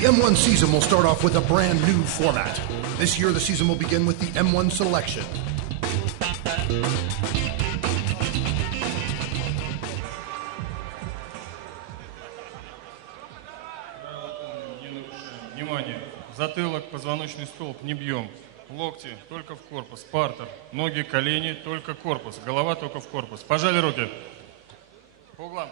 The M1 season will start off with a brand new format. This year, the season will begin with the M1 selection. Внимание! Затылок, позвоночный столб не бьем. Локти только в корпус. Партер. Ноги, колени только корпус. Голова только в корпус. Пожали руки. По углам.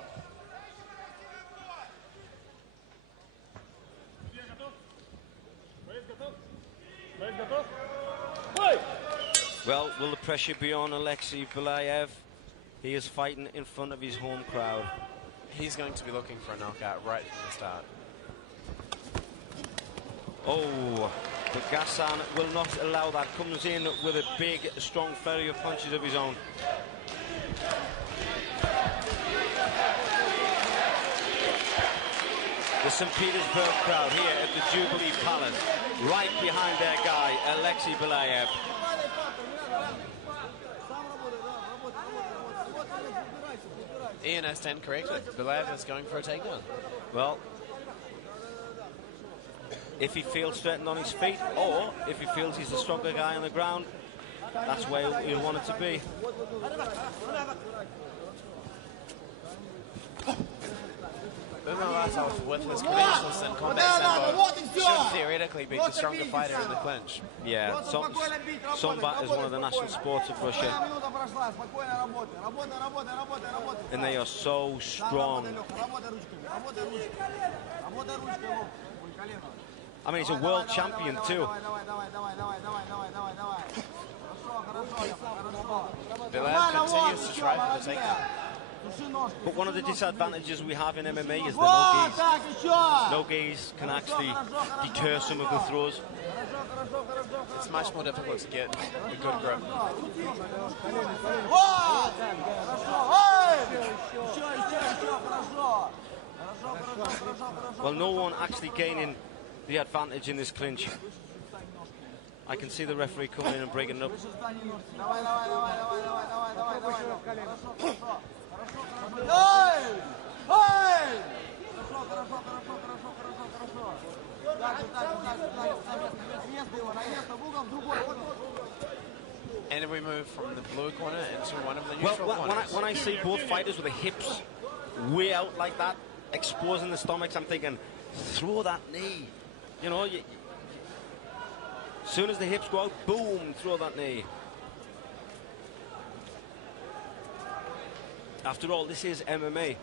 Well, will the pressure be on AlexeiBeliaev? He is fighting in front of his home crowd. He's going to be looking for a knockout right from the start. Oh, but Gasan will not allow that. Comes in with a big, strong flurry of punches of his own. The St. Petersburg crowd here at the Jubilee Palace, right behind their guy, AlexeiBeliaev. Ian has 10 correctly. Beliaev is going for a takedown. Well, if he feels threatened on his feet, or if he feels he's the stronger guy on the ground, that's where he'll want it to be. Umalatov, with his credentials in combat sambo, should theoretically be the stronger fighter in the clinch. Yeah, Sambo is one of the national sports of Russia, and they are so strong. I mean, he's a world champion too. Beliaev continues to try for the takedown. But one of the disadvantages we have in MMA is the no gaze. No gaze can actually deter some of the throws. It's much more difficult to get a good grip. Well, no one actually gaining the advantage in this clinch. I can see the referee coming in and breaking it up. And we move from the blue corner into one of the neutral corners. When I see both fighters with the hips way out like that, exposing the stomachs, I'm thinking, throw that knee. You know, as soon as the hips go out, boom, throw that knee. After all, this is MMA.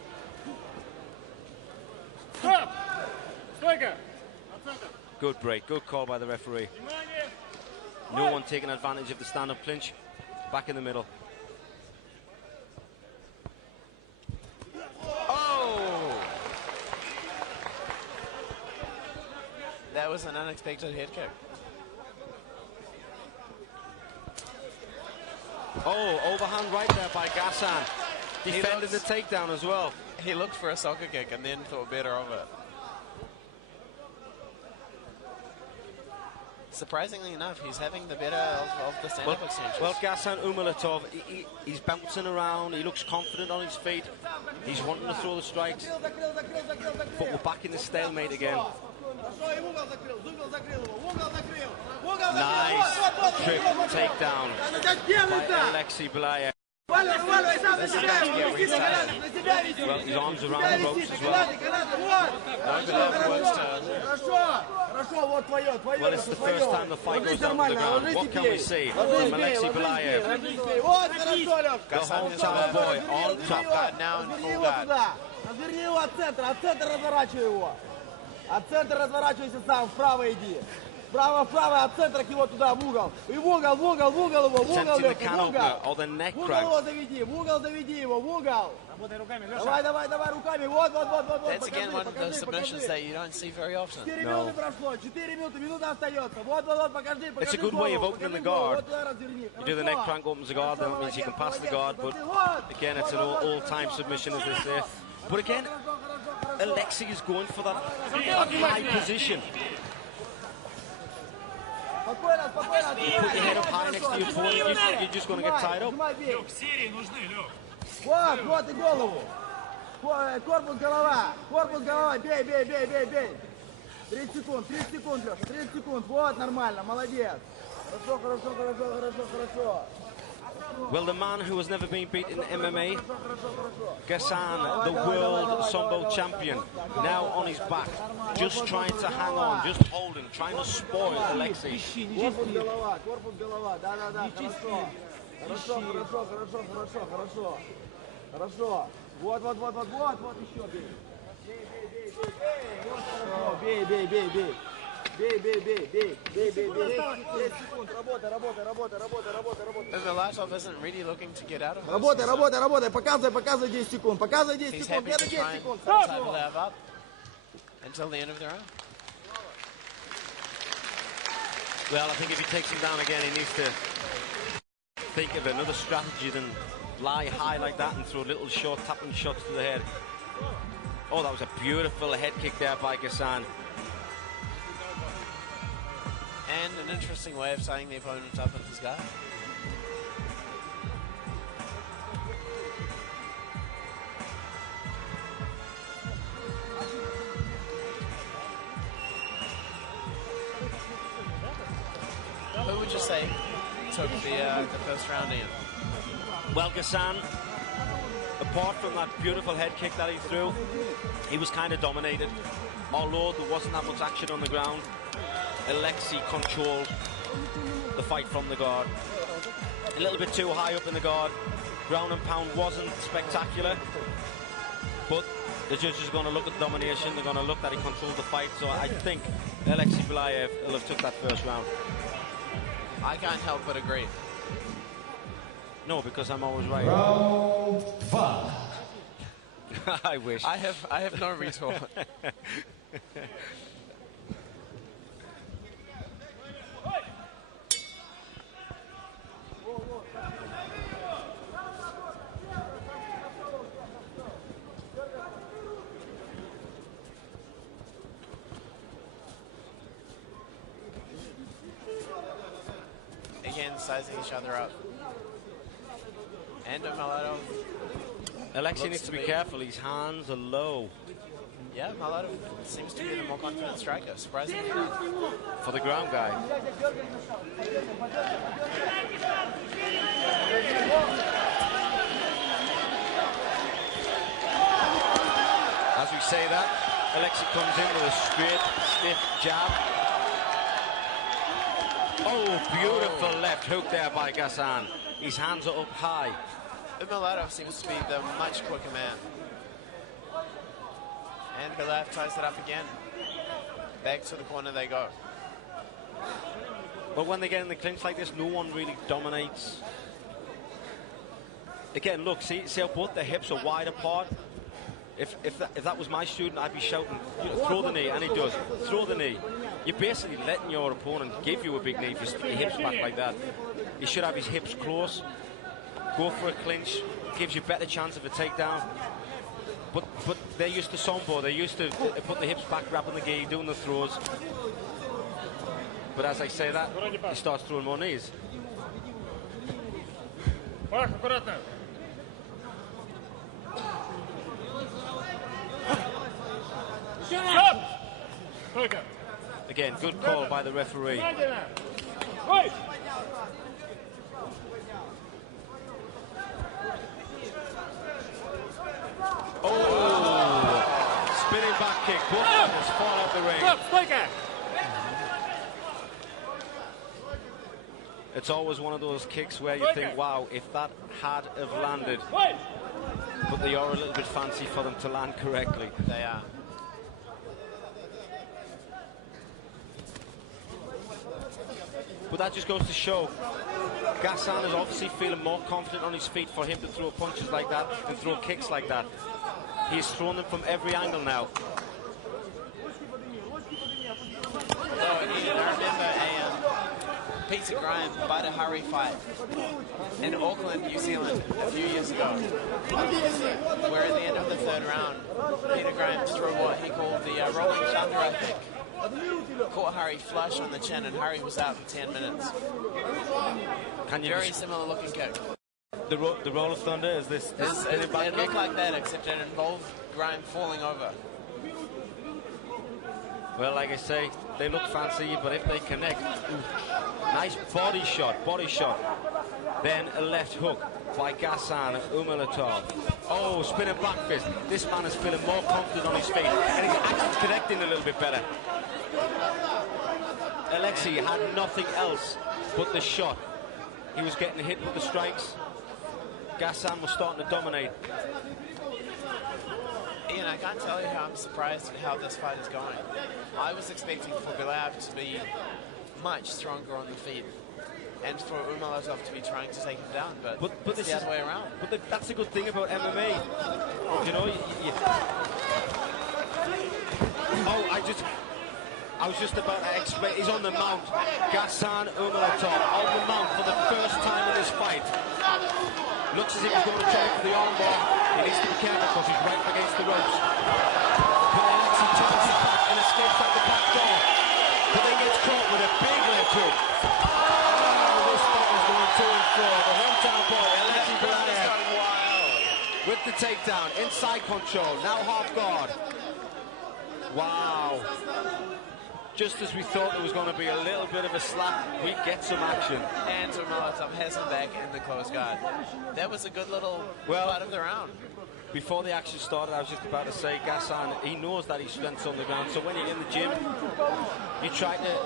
Good break, good call by the referee. No one taking advantage of the stand-up clinch. Back in the middle. Oh! That was an unexpected head kick. Oh, overhand right there by Gasan. Defended the takedown as well. He looked for a soccer kick and then thought better of it. Surprisingly enough, he's having the better of the stand-up exchanges. Well, GasanUmalatov, he's bouncing around. He looks confident on his feet. He's wanting to throw the strikes. But we're back in the stalemate again. Nice trick takedown by AlexeiBeliaev. Well, his arms around the ropes as well. Well, it's the first time the fight goes down to the ground. What can we see from AlexeiBeliaev? The hometown boy on top. Now in full guard. Разверни его от центра, от центра разворачивай его. От центра разворачивайся сам, вправо иди. Вправо, от центра к его туда, в угол. И в угол его, в угол, в угол. В угол заведи, в угол заведи его, в угол. Давай руками, вот. That's again one of those submissions that you don't see very often. 4 минуты прошло, 4 минуты, минута остается. Вот, покажи. It's a good way of opening the guard. You do the neck crank, opens the guard, that means you can pass the guard, but again, it's an all-time submission, as they say. But again, Alexei is going for that high position. You put your head up high next to your opponent, you're just going to get tied up. Вот и голову. Корпус, голова, бей. 30 секунд, 30 секунд, Леша, 30 секунд. Вот, нормально, молодец. Хорошо, хорошо, хорошо, хорошо, хорошо. Well, the man who has never been beaten in MMA, Gasan, the world Sambo champion, now on his back, just trying to hang on, just holding, trying to spoil Alexei. Корпус, голова, корпус, голова, да-да-да, хорошо. Хорошо, хорошо, хорошо, хорошо, хорошо. Хорошо. Вот, вот, вот, вот, вот, вот еще бей. Бей, бей, бей, бей. Бей, бей, бей, бей, бей, бей, бей. 10 секунд, работай, работай, работай, работай, работай, работай. Umalatov isn't really looking to get out of this. Работай, работай, работай, показывай, показывай 10 секунд, показывай 10 He's секунд, happy где-то to 10 try and секунд. tie Beliaev up until the end of the round. Well, I think if he takes him down again, he needs to think of another strategy than lie high like that and throw little short tapping shots to the head. Oh, that was a beautiful head kick there by Gasan. And an interesting way of tying the opponent up with his guard. Who would you say took the first round in? Well, Gasan, apart from that beautiful head kick that he threw, he was kind of dominated. Although there wasn't that much action on the ground, Alexei controlled the fight from the guard. A little bit too high up in the guard. Ground and pound wasn't spectacular, but the judges are going to look at the domination. They're going to look that he controlled the fight. So I think AlexeiBeliaev will have took that first round. I can't help but agree. No, because I'm always right. Round 5. I wish. I have no retort. Again, sizing each other up. And Umalatov. Alexei needs to be careful. His hands are low. Yeah, Umalatov seems to be the more confident striker, surprisingly. For the ground guy. As we say that, Alexei comes in with a straight, stiff jab. Oh, beautiful left hook there by Gasan. His hands are up high. Umalatov seems to be the much quicker man. And Beliaev ties it up again. Back to the corner they go. But when they get in the clinch like this, no one really dominates. Again, look, see how both their hips are wide apart. If that was my student, I'd be shouting, you know, throw the knee, and he does. Throw the knee. You're basically letting your opponent give you a big knee if you stick your hips back like that. He should have his hips close. Go for a clinch. Gives you a better chance of a takedown. But they're used to sambo. They're used to put the hips back, grabbing the gi, doing the throws. But as I say that, he starts throwing more knees. Again, good call by the referee. Oh! Spinning back kick. Both fighters fall out the ring. It's always one of those kicks where you think, wow, if that had have landed. But they are a little bit fancy for them to land correctly. They are. But that just goes to show Gasan is obviously feeling more confident on his feet for him to throw punches like that and throw kicks like that. He's thrown them from every angle now. Oh, I remember Peter Graham Bada Hurry fight in Auckland, New Zealand a few years ago, where at the end of the third round, Peter Graham threw what he called the rolling thunder, I think. Caught Hurry flush on the chin, and Hurry was out for 10 minutes. Very similar looking kick. The roll of thunder is this? It looked like that, except it involved Graham falling over. Well, like I say, they look fancy, but if they connect, nice body shot. Then a left hook by GasanUmalatov. Oh, spinning back fist. This man is feeling more confident on his feet, and he's actually connecting a little bit better. Alexei had nothing else but the shot. He was getting hit with the strikes. Gasan was starting to dominate. Ian, I can't tell you how I'm surprised at how this fight is going. I was expecting for Beliaev to be much stronger on the feet, and for Umalatov to be trying to take him down, but it's the other way around. But that's the good thing about MMA. You know, I was just about to explain. He's on the mount. GasanUmalatov on the mount for the first time in this fight. Looks as if he's going to try for the armbar. He needs to be careful because he's right against the ropes. But Alexei turns his back and escapes out the back door. But then gets caught with a big left hook. This fight is going to and fro. The hometown boy, AlexeiBeliaev, with the takedown. Inside control. Now half guard. Wow. Just as we thought there was going to be a little bit of a slap, we get some action. And Umalatov has him back in the close guard. That was a good little part of the round. Before the action started, I was just about to say, Gasan, he knows that his strength's on the ground. So when you're in the gym, you try to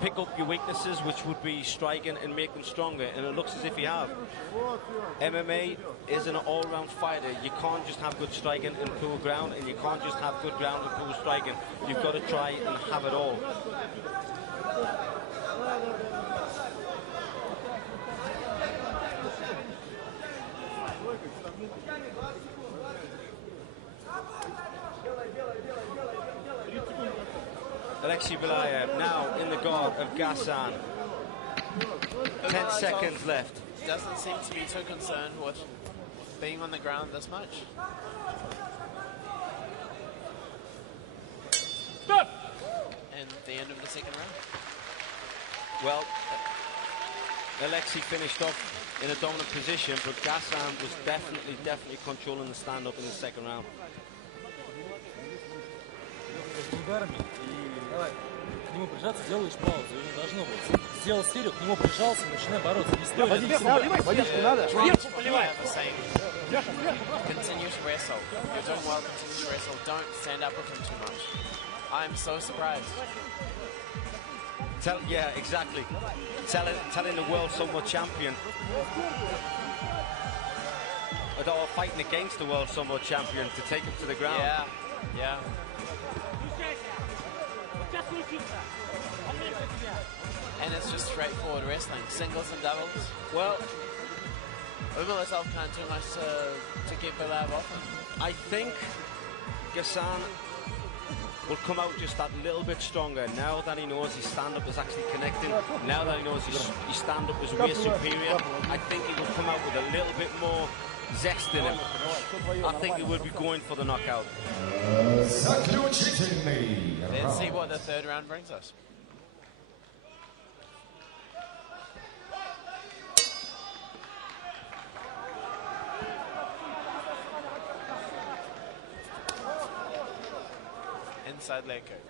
pick up your weaknesses, which would be striking, and make them stronger. And it looks as if you have. MMA is an all-round fighter. You can't just have good striking and poor ground, and you can't just have good ground and poor striking. You've got to try and have it all. AlexeiBeliaev now in the guard of Gasan. 10 seconds left. Doesn't seem to be too concerned with being on the ground this much. Stop! And the end of the second round. Well, Alexei finished off in a dominant position, but Gasan was definitely controlling the stand-up in the second round. Ударами и давай к нему прижаться, делаешь паузу, его не должно быть. Сделал серию, к нему прижался, начинай бороться. Не стой. Водичку надо. Continue to wrestle. You're doing well, continue to wrestle. Don't stand up with him too much. I'm so surprised. Yeah, exactly. Telling the world somewhat champion, or fighting against the world somewhat champion, to take him to the ground. Yeah. And it's just straightforward wrestling, singles and doubles. Well, Umalatov can't do much to keep Beliaev off him. I think Gasan will come out just that little bit stronger now that he knows his stand-up is actually connecting. Now that he knows his stand-up is way superior, I think he will come out with a little bit more zest in him. I think he will be going for the knockout. Let's see what the third round brings us. Inside leg kick.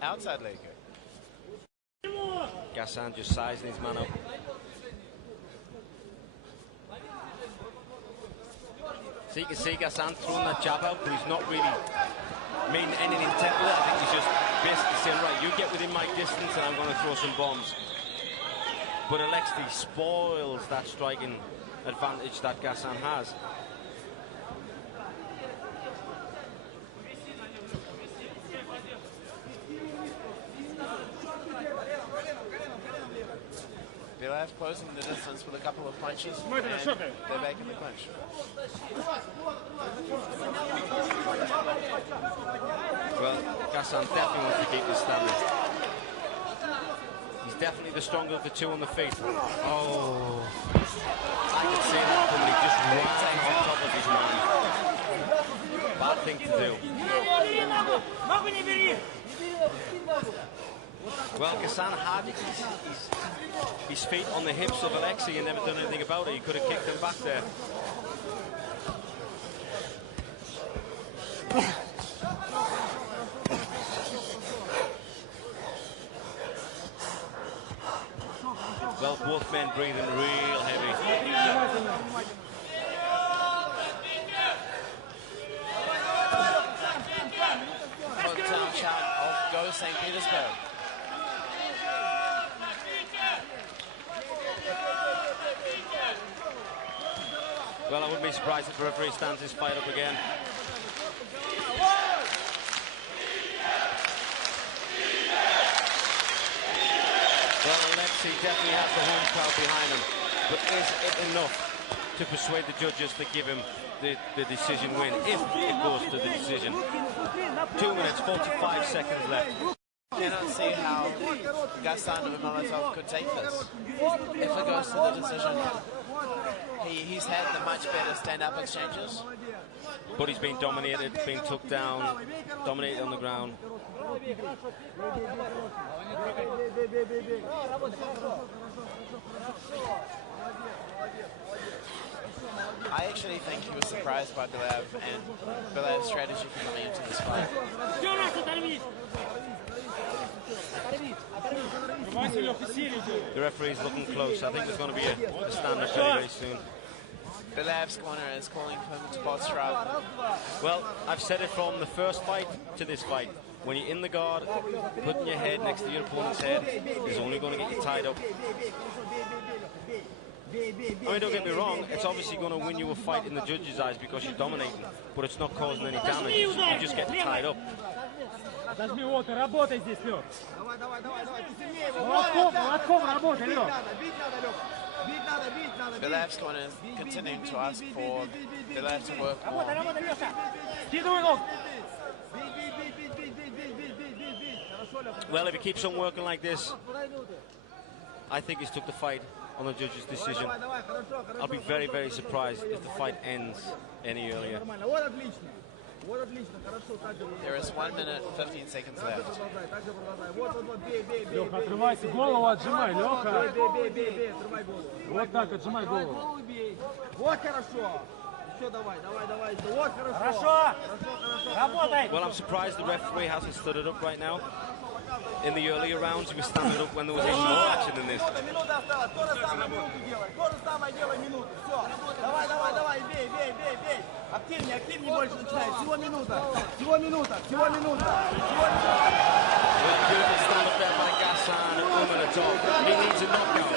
Outside leg kick. Gasan just sizing his man up. So you can see Gasan throwing that jab out, but he's not really meaning any intent with it. I think he's just basically saying, right, you get within my distance and I'm going to throw some bombs. But Alexei spoils that striking advantage that Gasan has. Beliaev closing the distance with a couple of punches, and they're back in the clinch. Well, Gasan definitely wants to keep this standard. He's definitely the stronger of the two on the feet. Oh, I can see that coming. He just ran on top of his man. Bad thing to do. Well, Gasan had his feet on the hips of Alexei and never done anything about it. He could have kicked him back there. Well, both men breathing real heavy. Hometown chant of Go St. Petersburg. Well, I wouldn't be surprised if the referee stands his fight up again. Well, Alexei definitely has the home crowd behind him, but is it enough to persuade the judges to give him the decision win, if it goes to the decision? 2 minutes, 45 seconds left. I cannot see how GasanUmalatov could take this. If it goes to the decision, he's had the much better stand-up exchanges. But he's been dominated, been took down, dominated on the ground. I actually think he was surprised by Beliaev and Beliaev's strategy for coming into this fight. The referee's looking close. I think there's going to be a stand-up very, very soon. Beliaev's corner is calling for him to post route. Well, I've said it from the first fight to this fight. When you're in the guard, putting your head next to your opponent's head is only going to get you tied up. I mean, don't get me wrong, it's obviously going to win you a fight in the judges' eyes because you're dominating, but it's not causing any damage. You just get tied up. Beliaev's corner is continuing to ask for Beliaev to work more. Well, if he keeps on working like this, I think he's took the fight on the judge's decision. I'll be very, very surprised if the fight ends any earlier. There is 1 minute, 15 seconds left. Леха, отрывайся, голову отжимай, Леха. Вот так, отжимай голову. Вот хорошо. Все, давай. Вот хорошо. Хорошо. Работай. Well, I'm surprised the referee hasn't stood it up right now. In the earlier rounds, he was standing up when there was even more action than this. Минута осталась. То же самое делай минуту. Все. Давай, бей. Активнее больше начинай. Всего минута. Beautiful stand up there by GasanUmalatov. He needs a knockout.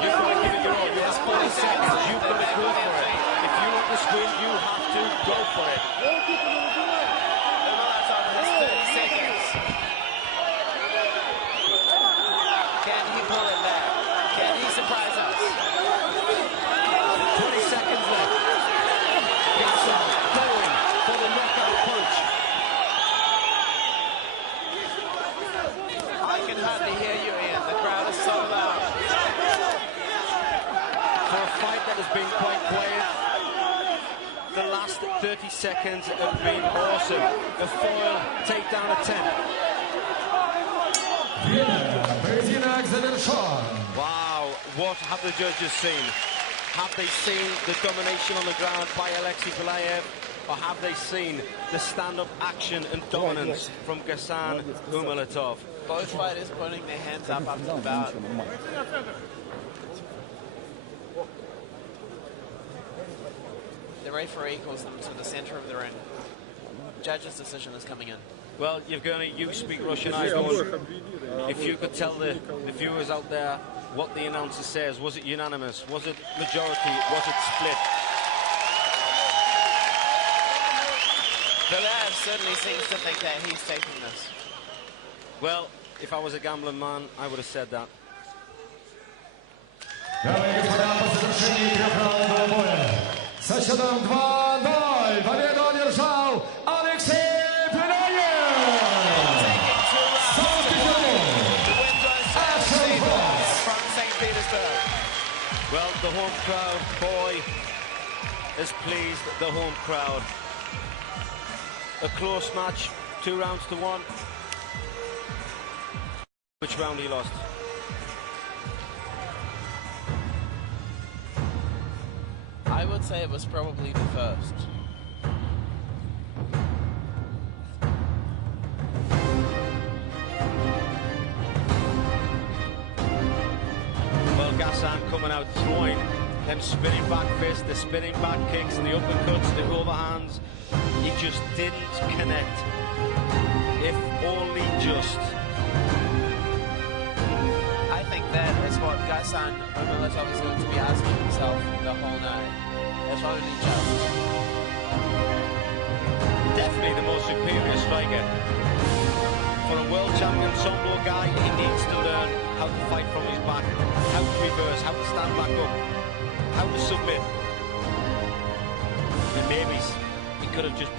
You've got to give it your all. You have 40 seconds. You've got to go for it. If you want this win, you have to go for it. Umalatov has 30 seconds. Can he pull it back? Can he surprise us? 20 seconds left. Gasan going for the knockout punch. I can hardly hear you, Ian. The crowd is so loud. For a fight that has been quite quiet, the last 30 seconds have been awesome. A foil takedown attempt. Wow, what have the judges seen? Have they seen the domination on the ground by AlexeiBeliaev, or have they seen the stand-up action and dominance from GasanUmalatov? Both fighters putting their hands up after the bout. The referee calls them to the center of the ring. Judge's decision is coming in. Well, Yevgeny, you speak Russian, I don't. If you could tell the viewers out there what the announcer says, was it unanimous? Was it majority? Was it split? Beliaev certainly seems to think that he's taking this. Well, if I was a gambling man, I would have said that. Со счетом 2-0 победу одержал AlexeiBeliaev! From St. Petersburg. Well, the home crowd, boy, has pleased the home crowd. A close match, 2 rounds to 1. Which round he lost? I would say it was probably the first. out throwing them spinning back fists, the spinning back kicks, the uppercuts, the overhands. He just didn't connect, if only just. I think that is what GasanUmalatov is going to be asking himself the whole night. If only just. Definitely the most superior striker. For a world champion Sambo guy, he needs to learn how to fight from his back, how to reverse, how to stand back up, how to submit. And maybe he could have just